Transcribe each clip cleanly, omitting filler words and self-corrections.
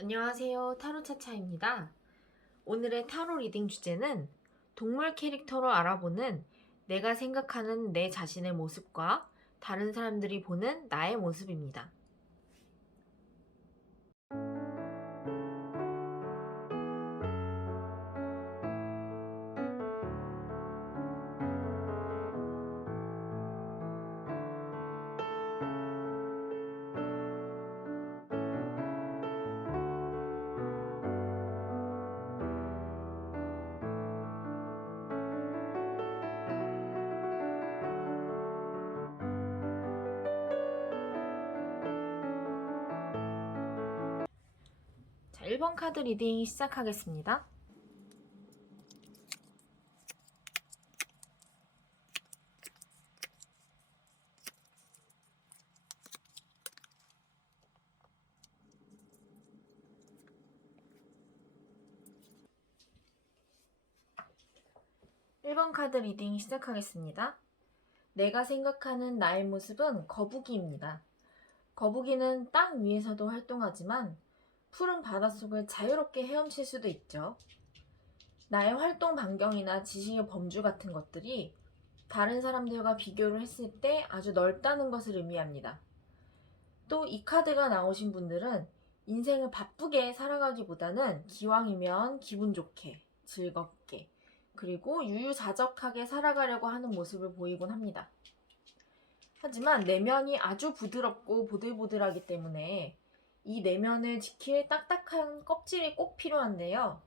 안녕하세요. 타로차차입니다. 오늘의 타로 리딩 주제는 동물 캐릭터로 알아보는 내가 생각하는 내 자신의 모습과 다른 사람들이 보는 나의 모습입니다. 자, 1번 카드 리딩 시작하겠습니다. 내가 생각하는 나의 모습은 거북이입니다. 거북이는 땅 위에서도 활동하지만 푸른 바닷속을 자유롭게 헤엄칠 수도 있죠. 나의 활동 반경이나 지식의 범주 같은 것들이 다른 사람들과 비교를 했을 때 아주 넓다는 것을 의미합니다. 또 이 카드가 나오신 분들은 인생을 바쁘게 살아가기보다는 기왕이면 기분 좋게, 즐겁게, 그리고 유유자적하게 살아가려고 하는 모습을 보이곤 합니다. 하지만 내면이 아주 부드럽고 보들보들하기 때문에 이 내면을 지킬 딱딱한 껍질이 꼭 필요한데요.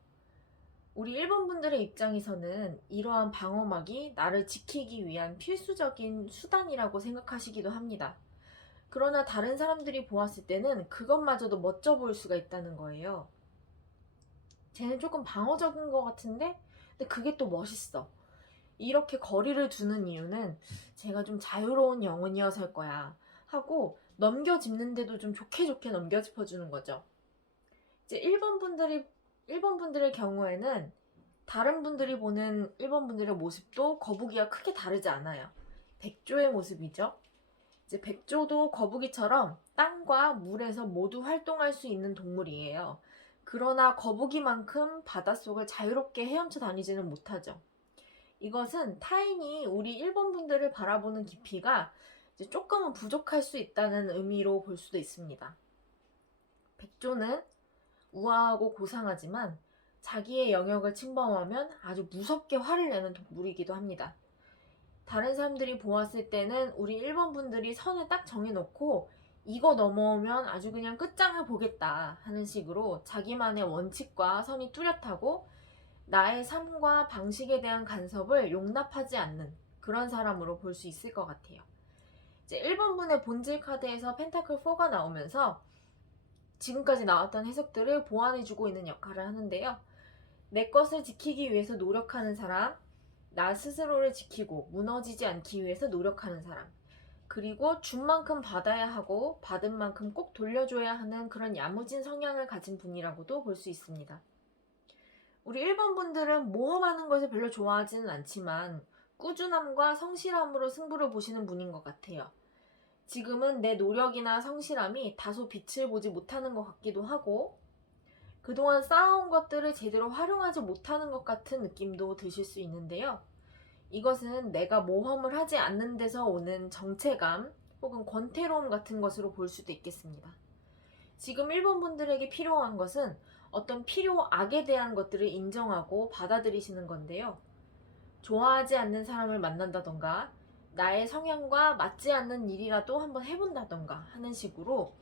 우리 일본 분들의 입장에서는 이러한 방어막이 나를 지키기 위한 필수적인 수단이라고 생각하시기도 합니다. 그러나 다른 사람들이 보았을 때는 그것마저도 멋져 보일 수가 있다는 거예요. 쟤는 조금 방어적인 것 같은데, 근데 그게 또 멋있어. 이렇게 거리를 두는 이유는 제가 좀 자유로운 영혼이어서일 거야 하고 넘겨짚는데도 좀 좋게 좋게 넘겨짚어주는 거죠. 이제 일본 분들의 경우에는 다른 분들이 보는 일본 분들의 모습도 거북이와 크게 다르지 않아요. 백조의 모습이죠. 이제 백조도 거북이처럼 땅과 물에서 모두 활동할 수 있는 동물이에요. 그러나 거북이만큼 바닷속을 자유롭게 헤엄쳐 다니지는 못하죠. 이것은 타인이 우리 일본 분들을 바라보는 깊이가 이제 조금은 부족할 수 있다는 의미로 볼 수도 있습니다. 백조는 우아하고 고상하지만 자기의 영역을 침범하면 아주 무섭게 화를 내는 동물이기도 합니다. 다른 사람들이 보았을 때는 우리 일본 분들이 선을 딱 정해놓고 이거 넘어오면 아주 그냥 끝장을 보겠다 하는 식으로 자기만의 원칙과 선이 뚜렷하고 나의 삶과 방식에 대한 간섭을 용납하지 않는 그런 사람으로 볼 수 있을 것 같아요. 이제 1번분의 본질 카드에서 펜타클 4가 나오면서 지금까지 나왔던 해석들을 보완해주고 있는 역할을 하는데요. 내 것을 지키기 위해서 노력하는 사람, 나 스스로를 지키고 무너지지 않기 위해서 노력하는 사람, 그리고 준 만큼 받아야 하고 받은 만큼 꼭 돌려줘야 하는 그런 야무진 성향을 가진 분이라고도 볼 수 있습니다. 우리 일본 분들은 모험하는 것을 별로 좋아하지는 않지만 꾸준함과 성실함으로 승부를 보시는 분인 것 같아요. 지금은 내 노력이나 성실함이 다소 빛을 보지 못하는 것 같기도 하고 그동안 쌓아온 것들을 제대로 활용하지 못하는 것 같은 느낌도 드실 수 있는데요. 이것은 내가 모험을 하지 않는 데서 오는 정체감 혹은 권태로움 같은 것으로 볼 수도 있겠습니다. 지금 일본 분들에게 필요한 것은 어떤 필요악에 대한 것들을 인정하고 받아들이시는 건데요. 좋아하지 않는 사람을 만난다던가 나의 성향과 맞지 않는 일이라도 한번 해본다던가 하는 식으로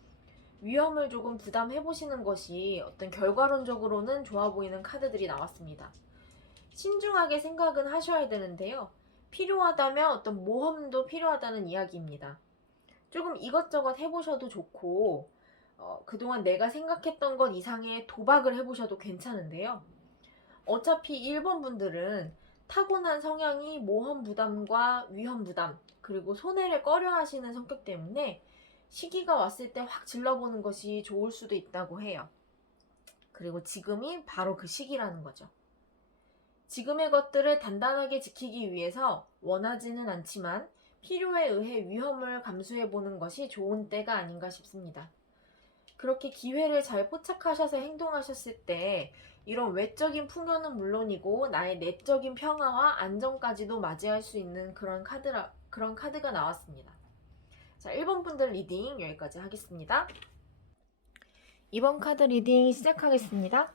위험을 조금 부담해보시는 것이 어떤 결과론적으로는 좋아 보이는 카드들이 나왔습니다. 신중하게 생각은 하셔야 되는데요. 필요하다면 어떤 모험도 필요하다는 이야기입니다. 조금 이것저것 해보셔도 좋고 그동안 내가 생각했던 것 이상의 도박을 해보셔도 괜찮은데요. 어차피 일본 분들은 타고난 성향이 모험 부담과 위험 부담 그리고 손해를 꺼려 하시는 성격 때문에 시기가 왔을 때 확 질러보는 것이 좋을 수도 있다고 해요. 그리고 지금이 바로 그 시기라는 거죠. 지금의 것들을 단단하게 지키기 위해서 원하지는 않지만 필요에 의해 위험을 감수해보는 것이 좋은 때가 아닌가 싶습니다. 그렇게 기회를 잘 포착하셔서 행동하셨을 때 이런 외적인 풍요는 물론이고 나의 내적인 평화와 안정까지도 맞이할 수 있는 그런 카드가 나왔습니다. 자, 1번 분들 리딩 여기까지 하겠습니다. 2번 카드 리딩 시작하겠습니다.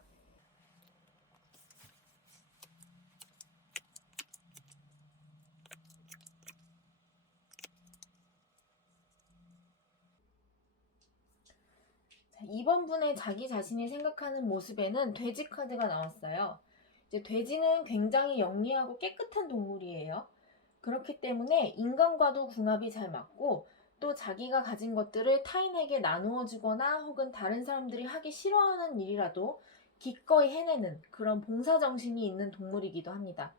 자, 2번 분의 자기 자신이 생각하는 모습에는 돼지 카드가 나왔어요. 이제 돼지는 굉장히 영리하고 깨끗한 동물이에요. 그렇기 때문에 인간과도 궁합이 잘 맞고 또 자기가 가진 것들을 타인에게 나누어 주거나 혹은 다른 사람들이 하기 싫어하는 일이라도 기꺼이 해내는 그런 봉사정신이 있는 동물이기도 합니다.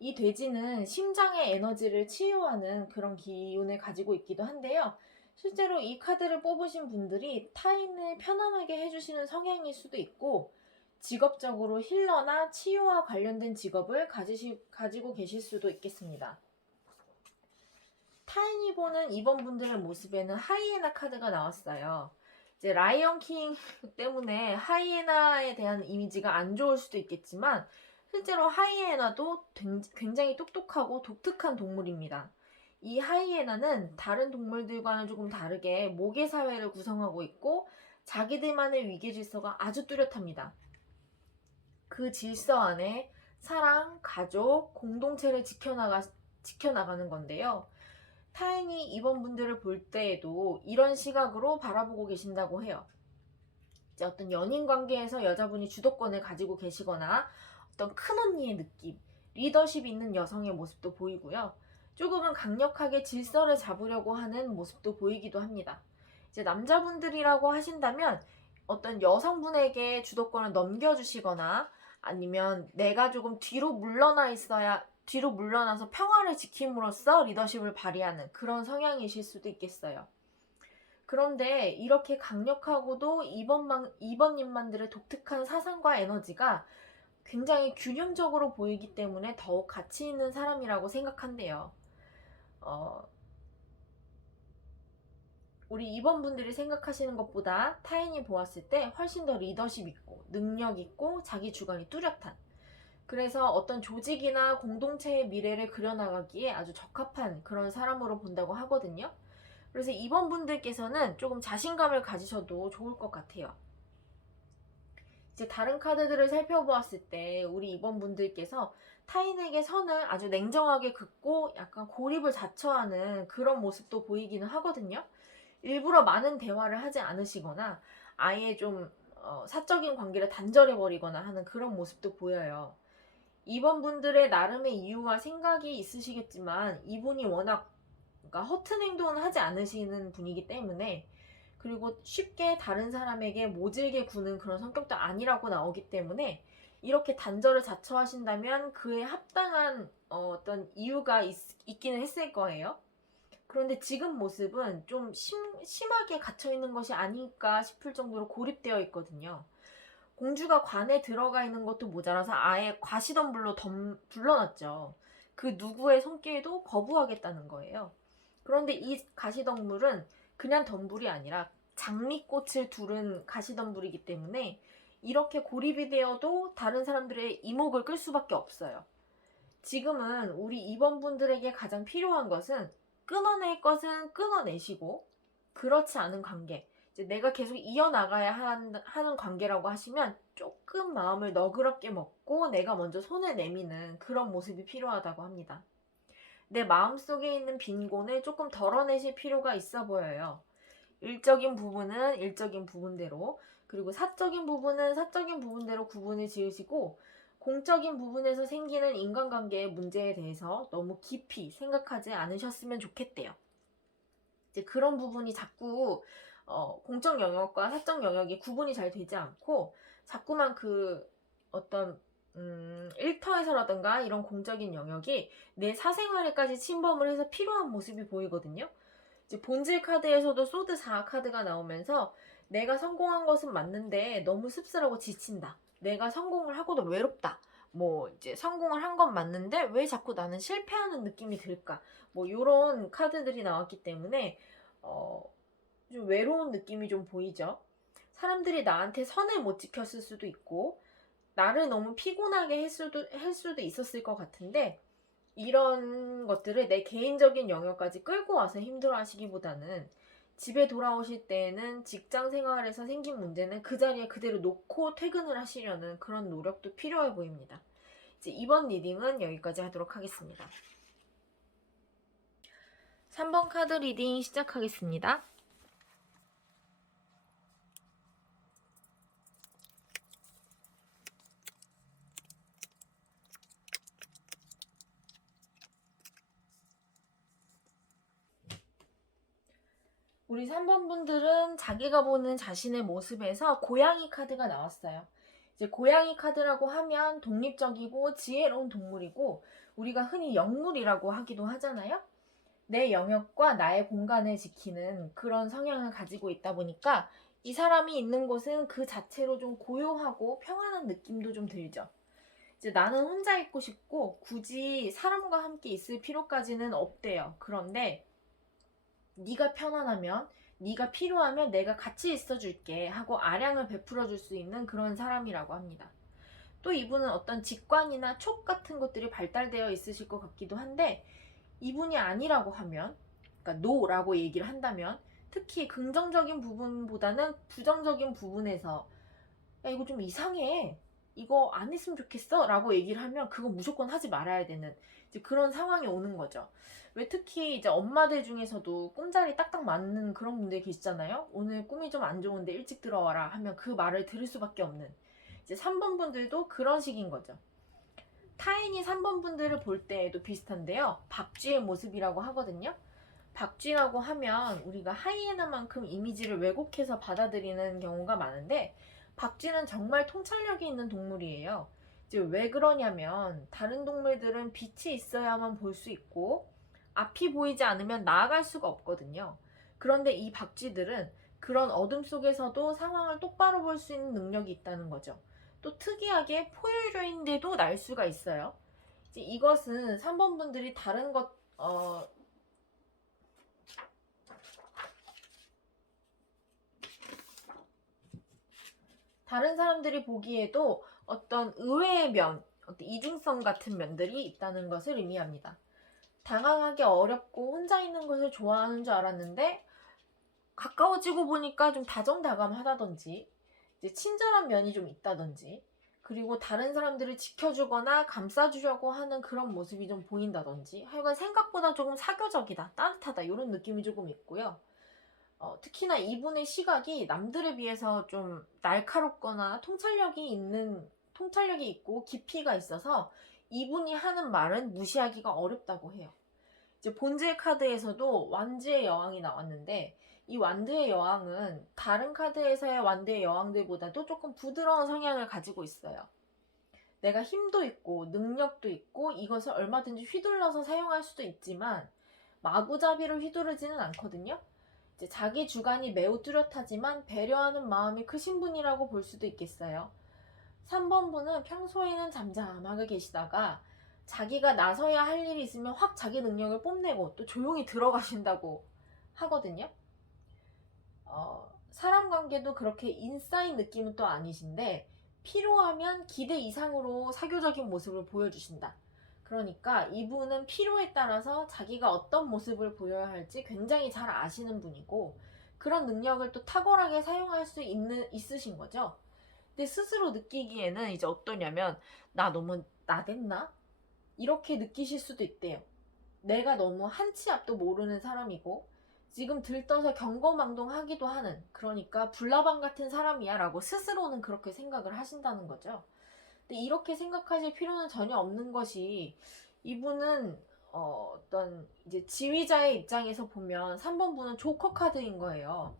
이 돼지는 심장의 에너지를 치유하는 그런 기운을 가지고 있기도 한데요. 실제로 이 카드를 뽑으신 분들이 타인을 편안하게 해주시는 성향일 수도 있고 직업적으로 힐러나 치유와 관련된 직업을 가지고 계실 수도 있겠습니다. 타인이 보는 이번 분들의 모습에는 하이에나 카드가 나왔어요. 이제 라이언 킹 때문에 하이에나에 대한 이미지가 안 좋을 수도 있겠지만 실제로 하이에나도 굉장히 똑똑하고 독특한 동물입니다. 이 하이에나는 다른 동물들과는 조금 다르게 모계 사회를 구성하고 있고 자기들만의 위계 질서가 아주 뚜렷합니다. 그 질서 안에 사랑, 가족, 공동체를 지켜나가는 건데요. 타인이 이번 분들을 볼 때에도 이런 시각으로 바라보고 계신다고 해요. 이제 어떤 연인 관계에서 여자분이 주도권을 가지고 계시거나 어떤 큰언니의 느낌, 리더십 있는 여성의 모습도 보이고요. 조금은 강력하게 질서를 잡으려고 하는 모습도 보이기도 합니다. 이제 남자분들이라고 하신다면 어떤 여성분에게 주도권을 넘겨주시거나 아니면 내가 조금 뒤로 물러나서 평화를 지킴으로써 리더십을 발휘하는 그런 성향이실 수도 있겠어요. 그런데 이렇게 강력하고도 이번님만들의 독특한 사상과 에너지가 굉장히 균형적으로 보이기 때문에 더욱 가치 있는 사람이라고 생각한대요. 우리 2번 분들이 생각하시는 것보다 타인이 보았을 때 훨씬 더 리더십 있고 능력 있고 자기 주관이 뚜렷한, 그래서 어떤 조직이나 공동체의 미래를 그려나가기에 아주 적합한 그런 사람으로 본다고 하거든요. 그래서 2번 분들께서는 조금 자신감을 가지셔도 좋을 것 같아요. 이제 다른 카드들을 살펴보았을 때 우리 2번 분들께서 타인에게 선을 아주 냉정하게 긋고 약간 고립을 자처하는 그런 모습도 보이기는 하거든요. 일부러 많은 대화를 하지 않으시거나 아예 좀 사적인 관계를 단절해버리거나 하는 그런 모습도 보여요. 이번 분들의 나름의 이유와 생각이 있으시겠지만 이분이 워낙 그러니까 허튼 행동은 하지 않으시는 분이기 때문에, 그리고 쉽게 다른 사람에게 모질게 구는 그런 성격도 아니라고 나오기 때문에 이렇게 단절을 자처하신다면 그에 합당한 어떤 이유가 있기는 했을 거예요. 그런데 지금 모습은 좀 심하게 갇혀있는 것이 아닐까 싶을 정도로 고립되어 있거든요. 공주가 관에 들어가 있는 것도 모자라서 아예 과시덤불로 불러놨죠. 그 누구의 손길도 거부하겠다는 거예요. 그런데 이 가시덤불은 그냥 덤불이 아니라 장미꽃을 두른 가시덤불이기 때문에 이렇게 고립이 되어도 다른 사람들의 이목을 끌 수밖에 없어요. 지금은 우리 2번 분들에게 가장 필요한 것은 끊어낼 것은 끊어내시고 그렇지 않은 관계, 이제 내가 계속 이어나가야 하는 관계라고 하시면 조금 마음을 너그럽게 먹고 내가 먼저 손을 내미는 그런 모습이 필요하다고 합니다. 내 마음속에 있는 빈곤을 조금 덜어내실 필요가 있어 보여요. 일적인 부분은 일적인 부분대로, 그리고 사적인 부분은 사적인 부분대로 구분을 지으시고 공적인 부분에서 생기는 인간관계의 문제에 대해서 너무 깊이 생각하지 않으셨으면 좋겠대요. 이제 그런 부분이 자꾸 공적 영역과 사적 영역이 구분이 잘 되지 않고 자꾸만 그 어떤 일터에서라든가 이런 공적인 영역이 내 사생활에까지 침범을 해서 필요한 모습이 보이거든요. 이제 본질 카드에서도 소드 4 카드가 나오면서 내가 성공한 것은 맞는데 너무 씁쓸하고 지친다. 내가 성공을 하고도 외롭다. 뭐 이제 성공을 한 건 맞는데 왜 자꾸 나는 실패하는 느낌이 들까? 뭐 이런 카드들이 나왔기 때문에 좀 외로운 느낌이 좀 보이죠. 사람들이 나한테 선을 못 지켰을 수도 있고 나를 너무 피곤하게 할 수도 있었을 것 같은데 이런 것들을 내 개인적인 영역까지 끌고 와서 힘들어 하시기보다는 집에 돌아오실 때에는 직장 생활에서 생긴 문제는 그 자리에 그대로 놓고 퇴근을 하시려는 그런 노력도 필요해 보입니다. 이제 이번 리딩은 여기까지 하도록 하겠습니다. 3번 카드 리딩 시작하겠습니다. 우리 3번 분들은 자기가 보는 자신의 모습에서 고양이 카드가 나왔어요. 이제 고양이 카드라고 하면 독립적이고 지혜로운 동물이고 우리가 흔히 영물이라고 하기도 하잖아요. 내 영역과 나의 공간을 지키는 그런 성향을 가지고 있다 보니까 이 사람이 있는 곳은 그 자체로 좀 고요하고 평안한 느낌도 좀 들죠. 이제 나는 혼자 있고 싶고 굳이 사람과 함께 있을 필요까지는 없대요. 그런데 네가 편안하면, 네가 필요하면 내가 같이 있어줄게 하고 아량을 베풀어 줄 수 있는 그런 사람이라고 합니다. 또 이분은 어떤 직관이나 촉 같은 것들이 발달되어 있으실 것 같기도 한데 이분이 아니라고 하면, 그러니까 노라고 얘기를 한다면 특히 긍정적인 부분보다는 부정적인 부분에서 야 이거 좀 이상해, 이거 안 했으면 좋겠어 라고 얘기를 하면 그거 무조건 하지 말아야 되는 이제 그런 상황이 오는 거죠. 왜 특히 이제 엄마들 중에서도 꿈자리 딱딱 맞는 그런 분들 계시잖아요. 오늘 꿈이 좀 안 좋은데 일찍 들어와라 하면 그 말을 들을 수밖에 없는 이제 3번 분들도 그런 식인 거죠. 타인이 3번 분들을 볼 때에도 비슷한데요. 박쥐의 모습이라고 하거든요. 박쥐라고 하면 우리가 하이에나만큼 이미지를 왜곡해서 받아들이는 경우가 많은데 박쥐는 정말 통찰력이 있는 동물이에요. 이제 왜 그러냐면 다른 동물들은 빛이 있어야만 볼 수 있고 앞이 보이지 않으면 나아갈 수가 없거든요. 그런데 이 박쥐들은 그런 어둠 속에서도 상황을 똑바로 볼 수 있는 능력이 있다는 거죠. 또 특이하게 포유류인데도 날 수가 있어요. 이제 이것은 3번 분들이 다른 사람들이 보기에도 어떤 의외의 면, 어떤 이중성 같은 면들이 있다는 것을 의미합니다. 당황하기 어렵고 혼자 있는 것을 좋아하는 줄 알았는데 가까워지고 보니까 좀 다정다감하다든지 이제 친절한 면이 좀 있다든지 그리고 다른 사람들을 지켜주거나 감싸주려고 하는 그런 모습이 좀 보인다든지 하여간 생각보다 조금 사교적이다, 따뜻하다 이런 느낌이 조금 있고요. 특히나 이분의 시각이 남들에 비해서 좀 날카롭거나 통찰력이 있고 깊이가 있어서 이분이 하는 말은 무시하기가 어렵다고 해요. 이제 본질 카드에서도 완지의 여왕이 나왔는데 이 완드의 여왕은 다른 카드에서의 완드의 여왕들보다도 조금 부드러운 성향을 가지고 있어요. 내가 힘도 있고 능력도 있고 이것을 얼마든지 휘둘러서 사용할 수도 있지만 마구잡이로 휘두르지는 않거든요. 이제 자기 주관이 매우 뚜렷하지만 배려하는 마음이 크신 분이라고 볼 수도 있겠어요. 3번 분은 평소에는 잠잠하게 계시다가 자기가 나서야 할 일이 있으면 확 자기 능력을 뽐내고 또 조용히 들어가신다고 하거든요. 사람 관계도 그렇게 인싸인 느낌은 또 아니신데 필요하면 기대 이상으로 사교적인 모습을 보여주신다. 그러니까 이분은 필요에 따라서 자기가 어떤 모습을 보여야 할지 굉장히 잘 아시는 분이고 그런 능력을 또 탁월하게 사용할 수 있으신 거죠. 근데 스스로 느끼기에는 이제 어떠냐면 나 너무 나댔나? 이렇게 느끼실 수도 있대요. 내가 너무 한 치 앞도 모르는 사람이고 지금 들떠서 경거망동하기도 하는, 그러니까 불나방 같은 사람이야 라고 스스로는 그렇게 생각을 하신다는 거죠. 근데 이렇게 생각하실 필요는 전혀 없는 것이 이분은 어떤 이제 지휘자의 입장에서 보면 3번 분은 조커 카드인 거예요.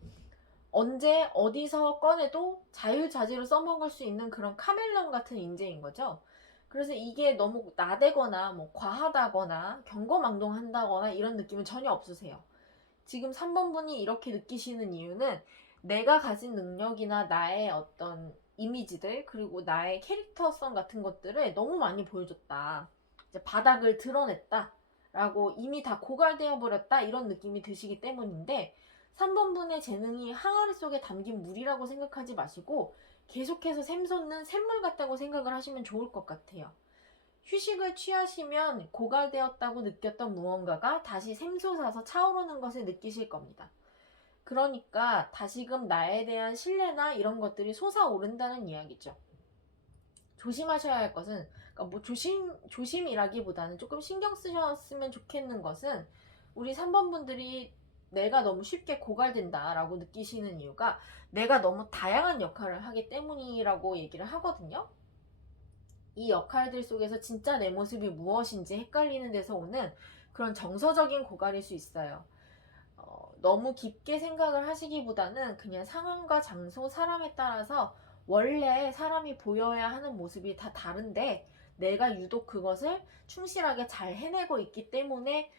언제 어디서 꺼내도 자유자재로 써먹을 수 있는 그런 카멜레온 같은 인재인 거죠. 그래서 이게 너무 나대거나 뭐 과하다거나 경거망동한다거나 이런 느낌은 전혀 없으세요. 지금 3번 분이 이렇게 느끼시는 이유는 내가 가진 능력이나 나의 어떤 이미지들 그리고 나의 캐릭터성 같은 것들을 너무 많이 보여줬다. 이제 바닥을 드러냈다. 라고 이미 다 고갈되어 버렸다. 이런 느낌이 드시기 때문인데 3번분의 재능이 항아리 속에 담긴 물이라고 생각하지 마시고 계속해서 샘솟는 샘물 같다고 생각을 하시면 좋을 것 같아요. 휴식을 취하시면 고갈되었다고 느꼈던 무언가가 다시 샘솟아서 차오르는 것을 느끼실 겁니다. 그러니까 다시금 나에 대한 신뢰나 이런 것들이 솟아오른다는 이야기죠. 조심하셔야 할 것은, 그러니까 뭐 조심이라기보다는 조금 신경 쓰셨으면 좋겠는 것은, 우리 3번 분들이 내가 너무 쉽게 고갈된다라고 느끼시는 이유가 내가 너무 다양한 역할을 하기 때문이라고 얘기를 하거든요. 이 역할들 속에서 진짜 내 모습이 무엇인지 헷갈리는 데서 오는 그런 정서적인 고갈일 수 있어요. 너무 깊게 생각을 하시기보다는 그냥 상황과 장소, 사람에 따라서 원래 사람이 보여야 하는 모습이 다 다른데 내가 유독 그것을 충실하게 잘 해내고 있기 때문에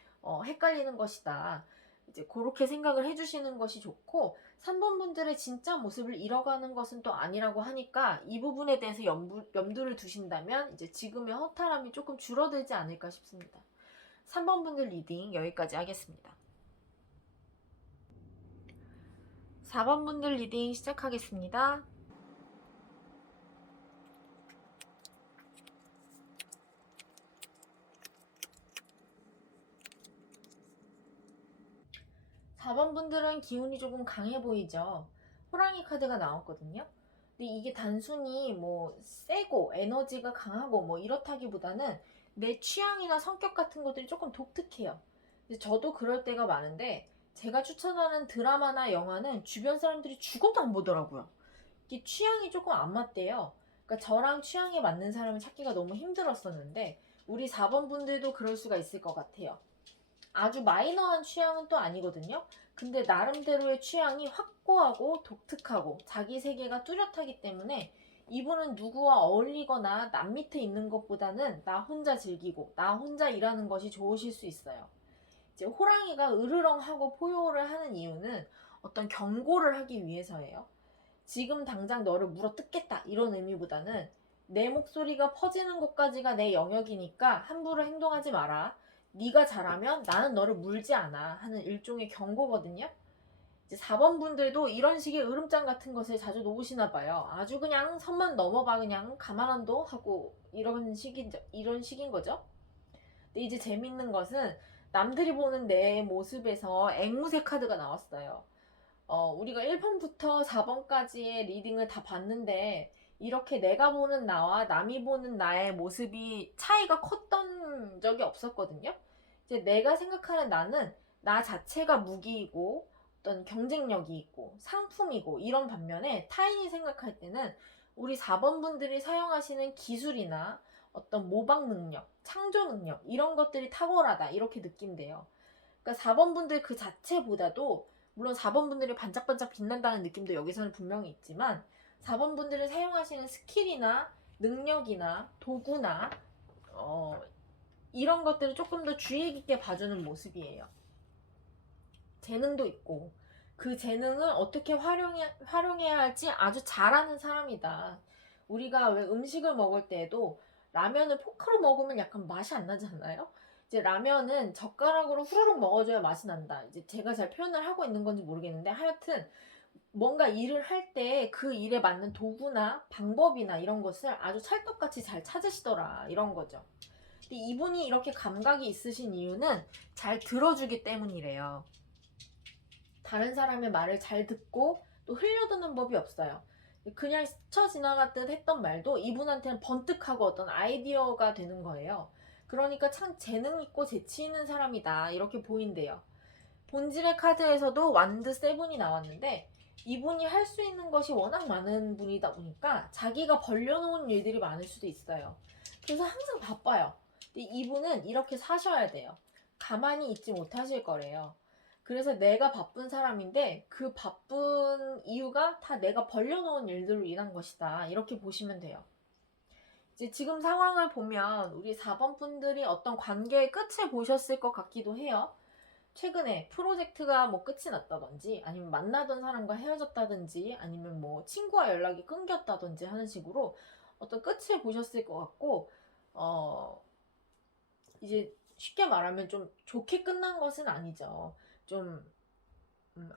헷갈리는 것이다. 이제 그렇게 생각을 해주시는 것이 좋고, 3번 분들의 진짜 모습을 잃어가는 것은 또 아니라고 하니까 이 부분에 대해서 염두를 두신다면 이제 지금의 허탈함이 조금 줄어들지 않을까 싶습니다. 3번 분들 리딩 여기까지 하겠습니다. 4번 분들 리딩 시작하겠습니다. (4번) 분들은 기운이 조금 강해 보이죠. 호랑이 카드가 나왔거든요. 근데 이게 단순히 뭐 세고 에너지가 강하고 뭐 이렇다기보다는 내 취향이나 성격 같은 것들이 조금 독특해요. 근데 저도 그럴 때가 많은데, 제가 추천하는 드라마나 영화는 주변 사람들이 죽어도 안 보더라고요. 이게 취향이 조금 안 맞대요. 그러니까 저랑 취향에 맞는 사람을 찾기가 너무 힘들었었는데, 우리 4번 분들도 그럴 수가 있을 것 같아요. 아주 마이너한 취향은 또 아니거든요. 근데 나름대로의 취향이 확고하고 독특하고 자기 세계가 뚜렷하기 때문에 이분은 누구와 어울리거나 남 밑에 있는 것보다는 나 혼자 즐기고 나 혼자 일하는 것이 좋으실 수 있어요. 이제 호랑이가 으르렁하고 포효를 하는 이유는 어떤 경고를 하기 위해서예요. 지금 당장 너를 물어뜯겠다 이런 의미보다는 내 목소리가 퍼지는 곳까지가 내 영역이니까 함부로 행동하지 마라. 네가 잘하면 나는 너를 물지 않아 하는 일종의 경고거든요. 이제 4번 분들도 이런 식의 으름장 같은 것을 자주 놓으시나 봐요. 아주 그냥 선만 넘어봐 그냥 가만 안 둬 하고 이런 식인 거죠. 근데 이제 재밌는 것은 남들이 보는 내 모습에서 앵무새 카드가 나왔어요. 우리가 1번부터 4번까지의 리딩을 다 봤는데 이렇게 내가 보는 나와 남이 보는 나의 모습이 차이가 컸던 적이 없었거든요. 이제 내가 생각하는 나는 나 자체가 무기이고 어떤 경쟁력이 있고 상품이고 이런 반면에 타인이 생각할 때는 우리 4번 분들이 사용하시는 기술이나 어떤 모방 능력, 창조 능력 이런 것들이 탁월하다 이렇게 느낀대요. 그러니까 4번 분들 그 자체보다도 물론 4번 분들이 반짝반짝 빛난다는 느낌도 여기서는 분명히 있지만 4번 분들이 사용하시는 스킬이나 능력이나 도구나 이런 것들을 조금 더 주의 깊게 봐주는 모습이에요. 재능도 있고 그 재능을 어떻게 활용해야 할지 아주 잘하는 사람이다. 우리가 왜 음식을 먹을 때에도 라면을 포크로 먹으면 약간 맛이 안 나잖아요. 이제 라면은 젓가락으로 후루룩 먹어줘야 맛이 난다. 이제 제가 잘 표현을 하고 있는 건지 모르겠는데 하여튼 뭔가 일을 할 때 그 일에 맞는 도구나 방법이나 이런 것을 아주 찰떡같이 잘 찾으시더라 이런 거죠. 근데 이분이 이렇게 감각이 있으신 이유는 잘 들어주기 때문이래요. 다른 사람의 말을 잘 듣고 또 흘려듣는 법이 없어요. 그냥 스쳐 지나갔듯 했던 말도 이분한테는 번뜩하고 어떤 아이디어가 되는 거예요. 그러니까 참 재능 있고 재치 있는 사람이다 이렇게 보인대요. 본질의 카드에서도 완드 세븐이 나왔는데 이분이 할 수 있는 것이 워낙 많은 분이다 보니까 자기가 벌려놓은 일들이 많을 수도 있어요. 그래서 항상 바빠요. 근데 이분은 이렇게 사셔야 돼요. 가만히 있지 못하실 거래요. 그래서 내가 바쁜 사람인데 그 바쁜 이유가 다 내가 벌려놓은 일들로 인한 것이다. 이렇게 보시면 돼요. 이제 지금 상황을 보면 우리 4번 분들이 어떤 관계의 끝을 보셨을 것 같기도 해요. 최근에 프로젝트가 뭐 끝이 났다든지 아니면 만나던 사람과 헤어졌다든지 아니면 뭐 친구와 연락이 끊겼다든지 하는 식으로 어떤 끝을 보셨을 것 같고 이제 쉽게 말하면 좀 좋게 끝난 것은 아니죠. 좀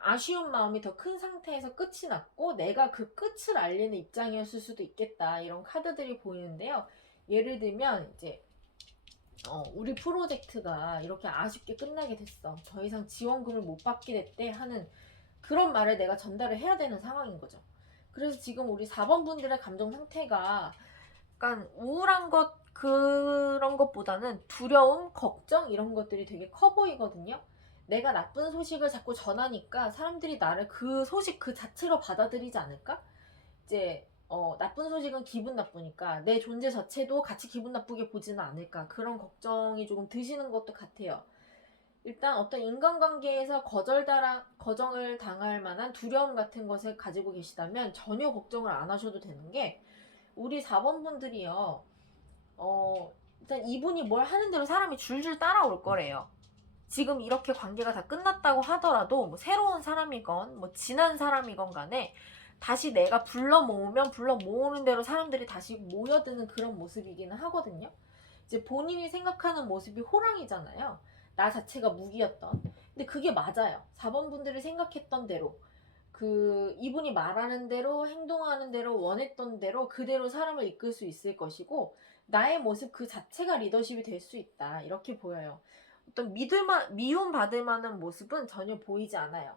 아쉬운 마음이 더 큰 상태에서 끝이 났고 내가 그 끝을 알리는 입장이었을 수도 있겠다, 이런 카드들이 보이는데요. 예를 들면 이제 우리 프로젝트가 이렇게 아쉽게 끝나게 됐어, 더 이상 지원금을 못 받게 됐대 하는 그런 말을 내가 전달을 해야 되는 상황인 거죠. 그래서 지금 우리 4번 분들의 감정 상태가 약간 우울한 것, 그런 것보다는 두려움, 걱정, 이런 것들이 되게 커 보이거든요. 내가 나쁜 소식을 자꾸 전하니까 사람들이 나를 그 소식 그 자체로 받아들이지 않을까? 이제 나쁜 소식은 기분 나쁘니까 내 존재 자체도 같이 기분 나쁘게 보지는 않을까, 그런 걱정이 조금 드시는 것도 같아요. 일단 어떤 인간관계에서 거절을 당할 만한 두려움 같은 것을 가지고 계시다면 전혀 걱정을 안 하셔도 되는 게, 우리 4번 분들이요, 일단 이분이 뭘 하는 대로 사람이 줄줄 따라올 거래요. 지금 이렇게 관계가 다 끝났다고 하더라도 뭐 새로운 사람이건 뭐 지난 사람이건 간에 다시 내가 불러 모으면 불러 모으는 대로 사람들이 다시 모여드는 그런 모습이기는 하거든요. 이제 본인이 생각하는 모습이 호랑이잖아요. 나 자체가 무기였던. 근데 그게 맞아요. 4번 분들이 생각했던 대로, 이분이 말하는 대로, 행동하는 대로, 원했던 대로 그대로 사람을 이끌 수 있을 것이고, 나의 모습 그 자체가 리더십이 될 수 있다, 이렇게 보여요. 어떤 미움받을 만한 모습은 전혀 보이지 않아요.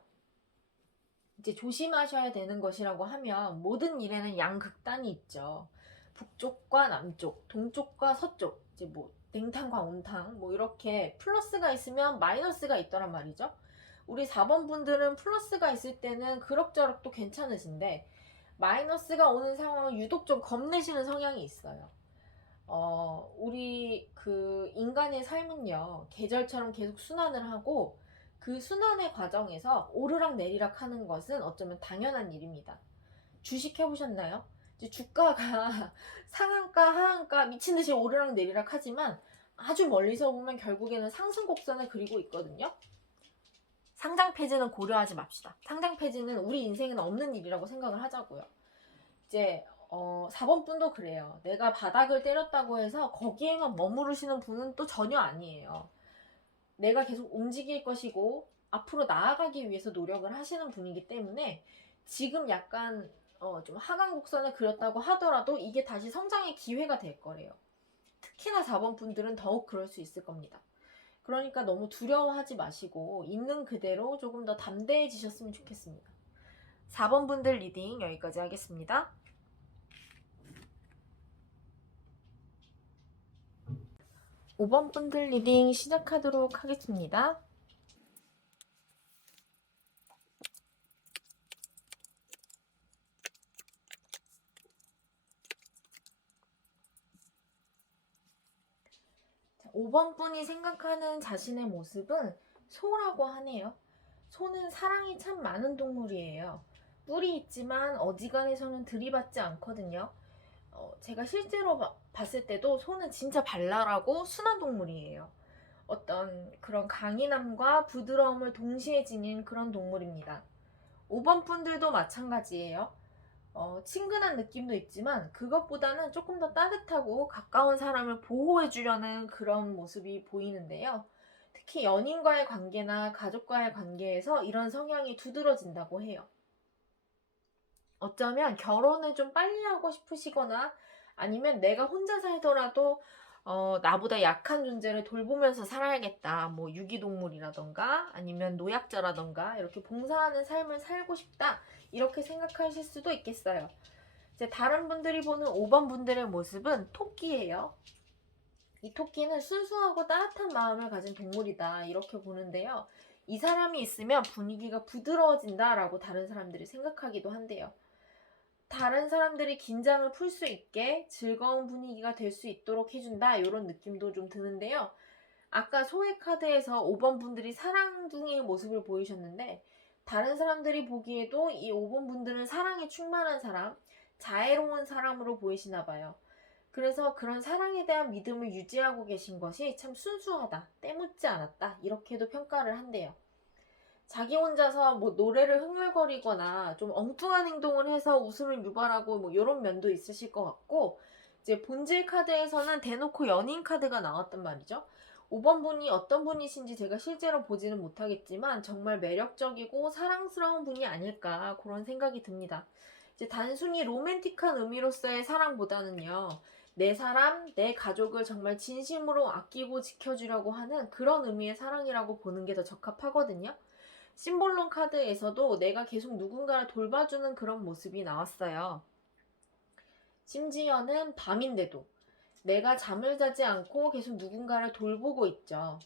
이제 조심하셔야 되는 것이라고 하면 모든 일에는 양극단이 있죠. 북쪽과 남쪽, 동쪽과 서쪽, 이제 뭐 냉탕과 온탕, 뭐 이렇게 플러스가 있으면 마이너스가 있더란 말이죠. 우리 4번 분들은 플러스가 있을 때는 그럭저럭 또 괜찮으신데 마이너스가 오는 상황을 유독 좀 겁내시는 성향이 있어요. 우리 인간의 삶은요, 계절처럼 계속 순환을 하고 그 순환의 과정에서 오르락 내리락 하는 것은 어쩌면 당연한 일입니다. 주식 해보셨나요? 이제 주가가 상한가, 하한가 미친 듯이 오르락 내리락 하지만 아주 멀리서 보면 결국에는 상승 곡선을 그리고 있거든요. 상장 폐지는 고려하지 맙시다. 상장 폐지는 우리 인생에는 없는 일이라고 생각을 하자고요. 이제 4번 분도 그래요. 내가 바닥을 때렸다고 해서 거기에만 머무르시는 분은 또 전혀 아니에요. 내가 계속 움직일 것이고 앞으로 나아가기 위해서 노력을 하시는 분이기 때문에 지금 약간 좀 하강 곡선을 그렸다고 하더라도 이게 다시 성장의 기회가 될 거래요. 특히나 4번 분들은 더욱 그럴 수 있을 겁니다. 그러니까 너무 두려워하지 마시고 있는 그대로 조금 더 담대해지셨으면 좋겠습니다. 4번 분들 리딩 여기까지 하겠습니다. 5번 분들 리딩 시작하도록 하겠습니다. 자, 5번 분이 생각하는 자신의 모습은 소라고 하네요. 소는 사랑이 참 많은 동물이에요. 뿔이 있지만 어지간해서는 들이받지 않거든요. 제가 실제로 봤을 때도 소는 진짜 발랄하고 순한 동물이에요. 어떤 그런 강인함과 부드러움을 동시에 지닌 그런 동물입니다. 5번 분들도 마찬가지예요. 친근한 느낌도 있지만 그것보다는 조금 더 따뜻하고 가까운 사람을 보호해주려는 그런 모습이 보이는데요. 특히 연인과의 관계나 가족과의 관계에서 이런 성향이 두드러진다고 해요. 어쩌면 결혼을 좀 빨리 하고 싶으시거나 아니면 내가 혼자 살더라도 나보다 약한 존재를 돌보면서 살아야겠다. 뭐 유기동물이라던가 아니면 노약자라던가 이렇게 봉사하는 삶을 살고 싶다. 이렇게 생각하실 수도 있겠어요. 이제 다른 분들이 보는 5번 분들의 모습은 토끼예요. 이 토끼는 순수하고 따뜻한 마음을 가진 동물이다, 이렇게 보는데요. 이 사람이 있으면 분위기가 부드러워진다라고 다른 사람들이 생각하기도 한대요. 다른 사람들이 긴장을 풀 수 있게 즐거운 분위기가 될 수 있도록 해준다, 이런 느낌도 좀 드는데요. 아까 소의 카드에서 5번 분들이 사랑둥이의 모습을 보이셨는데 다른 사람들이 보기에도 이 5번 분들은 사랑에 충만한 사람, 자애로운 사람으로 보이시나 봐요. 그래서 그런 사랑에 대한 믿음을 유지하고 계신 것이 참 순수하다, 때묻지 않았다, 이렇게도 평가를 한대요. 자기 혼자서 뭐 노래를 흥얼거리거나 좀 엉뚱한 행동을 해서 웃음을 유발하고 뭐 이런 면도 있으실 것 같고, 이제 본질 카드에서는 대놓고 연인 카드가 나왔단 말이죠. 5번 분이 어떤 분이신지 제가 실제로 보지는 못하겠지만 정말 매력적이고 사랑스러운 분이 아닐까 그런 생각이 듭니다. 이제 단순히 로맨틱한 의미로서의 사랑보다는요, 내 사람, 내 가족을 정말 진심으로 아끼고 지켜주려고 하는 그런 의미의 사랑이라고 보는 게 더 적합하거든요. 심볼론 카드에서도 내가 계속 누군가를 돌봐주는 그런 모습이 나왔어요. 심지어는 밤인데도 내가 잠을 자지 않고 계속 누군가를 돌보고 있죠.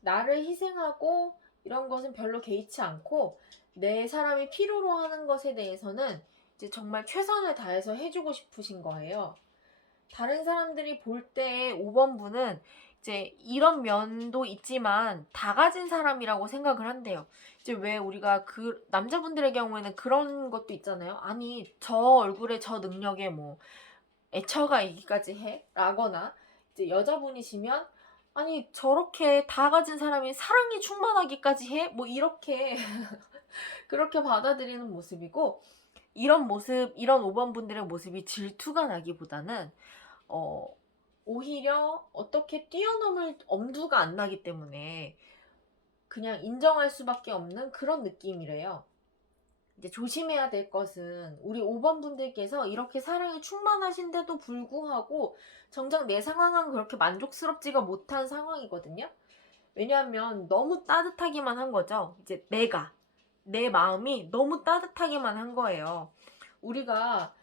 나를 희생하고 이런 것은 별로 개의치 않고 내 사람이 필요로 하는 것에 대해서는 이제 정말 최선을 다해서 해주고 싶으신 거예요. 다른 사람들이 볼 때 5번 분은 이제 이런 면도 있지만 다 가진 사람이라고 생각을 한대요. 이제 왜 우리가 그 남자분들의 경우에는 그런 것도 있잖아요. 아니, 저 얼굴에 저 능력에 뭐 애처가 있기까지 해? 라거나 이제 여자분이시면 아니 저렇게 다 가진 사람이 사랑이 충만하기까지 해? 뭐 이렇게 그렇게 받아들이는 모습이고, 이런 모습, 이런 5번 분들의 모습이 질투가 나기보다는 오히려 어떻게 뛰어넘을 엄두가 안 나기 때문에 그냥 인정할 수밖에 없는 그런 느낌이래요. 이제 조심해야 될 것은 우리 5번 분들께서 이렇게 사랑이 충만하신데도 불구하고 정작 내 상황은 그렇게 만족스럽지가 못한 상황이거든요. 왜냐하면 너무 따뜻하기만 한 거죠. 이제 내 마음이 너무 따뜻하기만 한 거예요. 우리가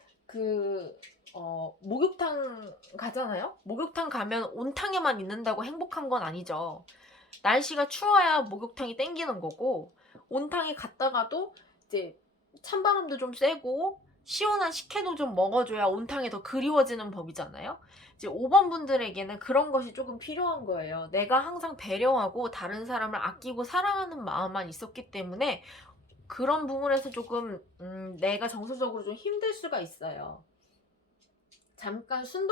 목욕탕 가잖아요. 목욕탕 가면 온탕에만 있는다고 행복한 건 아니죠. 날씨가 추워야 목욕탕이 땡기는 거고, 온탕에 갔다가도 이제 찬바람도 좀 쐬고 시원한 식혜도 좀 먹어줘야 온탕에 더 그리워지는 법이잖아요. 이제 5번 분들에게는 그런 것이 조금 필요한 거예요. 내가 항상 배려하고 다른 사람을 아끼고 사랑하는 마음만 있었기 때문에 그런 부분에서 조금 내가 정서적으로 좀 힘들 수가 있어요. 잠깐 숨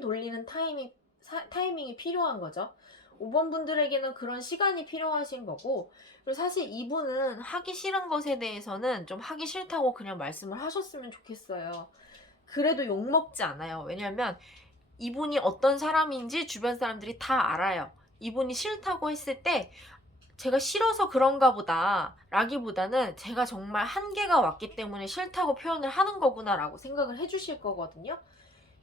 돌리는 타이밍이 필요한 거죠. 5번 분들에게는 그런 시간이 필요하신 거고, 그리고 사실 이분은 하기 싫은 것에 대해서는 좀 하기 싫다고 그냥 말씀을 하셨으면 좋겠어요. 그래도 욕먹지 않아요. 왜냐면 이분이 어떤 사람인지 주변 사람들이 다 알아요. 이분이 싫다고 했을 때 제가 싫어서 그런가 보다 라기보다는 제가 정말 한계가 왔기 때문에 싫다고 표현을 하는 거구나 라고 생각을 해주실 거거든요.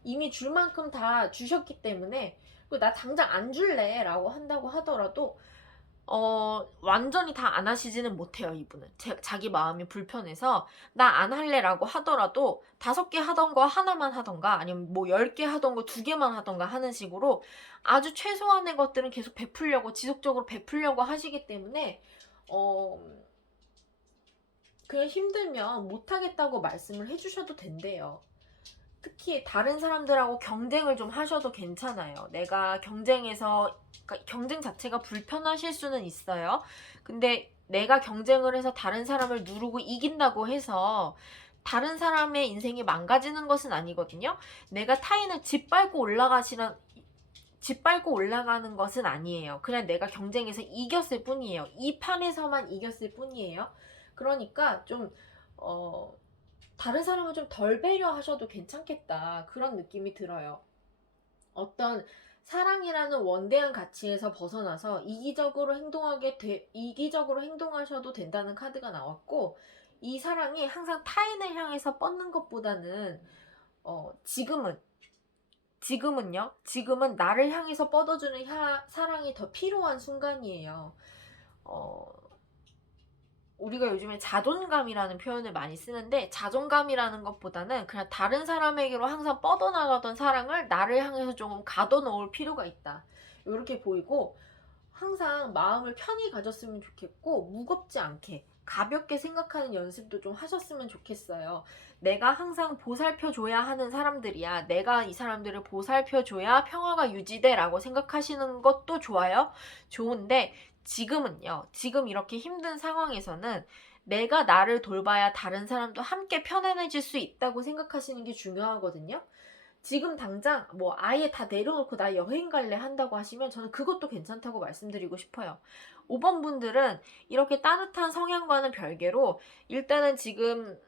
이미 줄 만큼 다 주셨기 때문에, 나 당장 안 줄래 라고 한다고 하더라도 완전히 다 안 하시지는 못해요. 이분은 자기 마음이 불편해서 나 안 할래 라고 하더라도 5개 하던가 하나만 하던가 아니면 뭐 10개 하던가 2개만 하던가 하는 식으로 아주 최소한의 것들은 계속 베풀려고, 지속적으로 베풀려고 하시기 때문에 그냥 힘들면 못하겠다고 말씀을 해주셔도 된대요. 특히 다른 사람들하고 경쟁을 좀 하셔도 괜찮아요. 내가 경쟁에서, 그러니까 경쟁 자체가 불편하실 수는 있어요. 근데 내가 경쟁을 해서 다른 사람을 누르고 이긴다고 해서 다른 사람의 인생이 망가지는 것은 아니거든요. 내가 타인을 짓밟고 올라가는 것은 아니에요. 그냥 내가 경쟁에서 이겼을 뿐이에요. 이 판에서만 이겼을 뿐이에요. 그러니까 좀 다른 사람을 좀 덜 배려하셔도 괜찮겠다, 그런 느낌이 들어요. 어떤 사랑이라는 원대한 가치에서 벗어나서 이기적으로 행동하셔도 된다는 카드가 나왔고, 이 사랑이 항상 타인을 향해서 뻗는 것보다는 지금은 나를 향해서 뻗어주는 사랑이 더 필요한 순간이에요. 우리가 요즘에 자존감이라는 표현을 많이 쓰는데, 자존감이라는 것보다는 그냥 다른 사람에게로 항상 뻗어나가던 사랑을 나를 향해서 조금 가둬놓을 필요가 있다, 이렇게 보이고, 항상 마음을 편히 가졌으면 좋겠고 무겁지 않게 가볍게 생각하는 연습도 좀 하셨으면 좋겠어요. 내가 항상 보살펴줘야 하는 사람들이야, 내가 이 사람들을 보살펴줘야 평화가 유지돼 라고 생각하시는 것도 좋은데, 지금 이렇게 힘든 상황에서는 내가 나를 돌봐야 다른 사람도 함께 편안해질 수 있다고 생각하시는 게 중요하거든요. 지금 당장 뭐 아예 다 내려놓고 나 여행 갈래 한다고 하시면 저는 그것도 괜찮다고 말씀드리고 싶어요. 5번 분들은 이렇게 따뜻한 성향과는 별개로 일단은 지금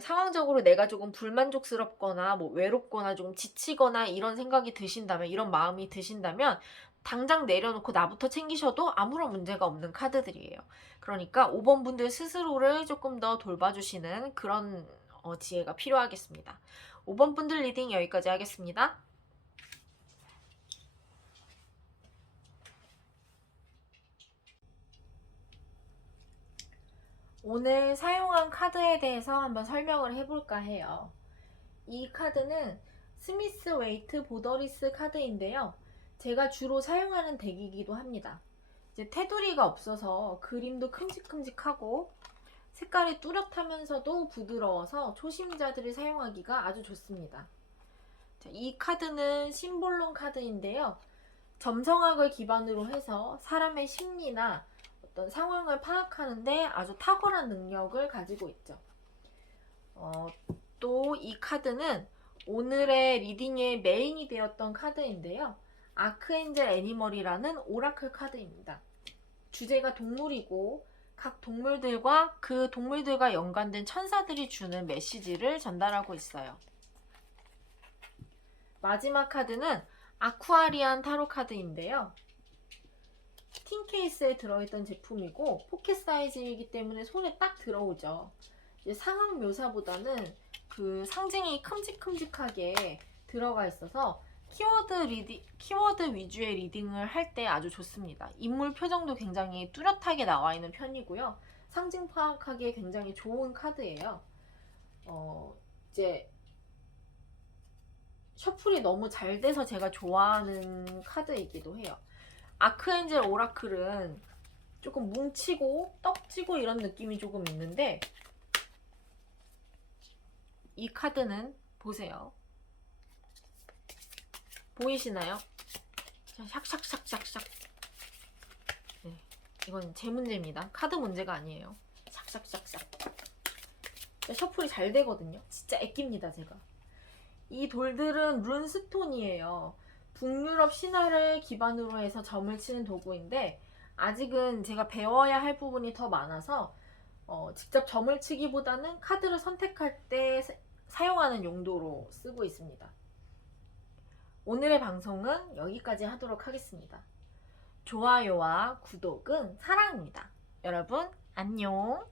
상황적으로 내가 조금 불만족스럽거나 뭐 외롭거나 조금 지치거나 이런 생각이 드신다면, 이런 마음이 드신다면 당장 내려놓고 나부터 챙기셔도 아무런 문제가 없는 카드들이에요. 그러니까 5번 분들 스스로를 조금 더 돌봐주시는 그런 지혜가 필요하겠습니다. 5번 분들 리딩 여기까지 하겠습니다. 오늘 사용한 카드에 대해서 한번 설명을 해볼까 해요. 이 카드는 스미스 웨이트 보더리스 카드인데요. 제가 주로 사용하는 덱이기도 합니다. 이제 테두리가 없어서 그림도 큼직큼직하고 색깔이 뚜렷하면서도 부드러워서 초심자들이 사용하기가 아주 좋습니다. 자, 이 카드는 심볼론 카드인데요. 점성학을 기반으로 해서 사람의 심리나 어떤 상황을 파악하는데 아주 탁월한 능력을 가지고 있죠. 또 이 카드는 오늘의 리딩의 메인이 되었던 카드인데요. 아크엔젤 애니멀이라는 오라클 카드입니다. 주제가 동물이고 각 동물들과 그 동물들과 연관된 천사들이 주는 메시지를 전달하고 있어요. 마지막 카드는 아쿠아리안 타로 카드인데요. 틴 케이스에 들어있던 제품이고 포켓 사이즈이기 때문에 손에 딱 들어오죠. 이제 상황 묘사보다는 그 상징이 큼직큼직하게 들어가 있어서 키워드 위주의 리딩을 할 때 아주 좋습니다. 인물 표정도 굉장히 뚜렷하게 나와 있는 편이고요. 상징 파악하기에 굉장히 좋은 카드예요. 이제 셔플이 너무 잘 돼서 제가 좋아하는 카드이기도 해요. 아크엔젤 오라클은 조금 뭉치고 떡지고 이런 느낌이 조금 있는데 이 카드는 보세요. 보이시나요? 샥샥샥샥샥. 네, 이건 제 문제입니다. 카드 문제가 아니에요. 샥샥샥샥. 셔플이 잘 되거든요. 진짜 애낍니다, 제가. 이 돌들은 룬스톤이에요. 북유럽 신화를 기반으로 해서 점을 치는 도구인데 아직은 제가 배워야 할 부분이 더 많아서 직접 점을 치기보다는 카드를 선택할 때 사용하는 용도로 쓰고 있습니다. 오늘의 방송은 여기까지 하도록 하겠습니다. 좋아요와 구독은 사랑입니다. 여러분 안녕.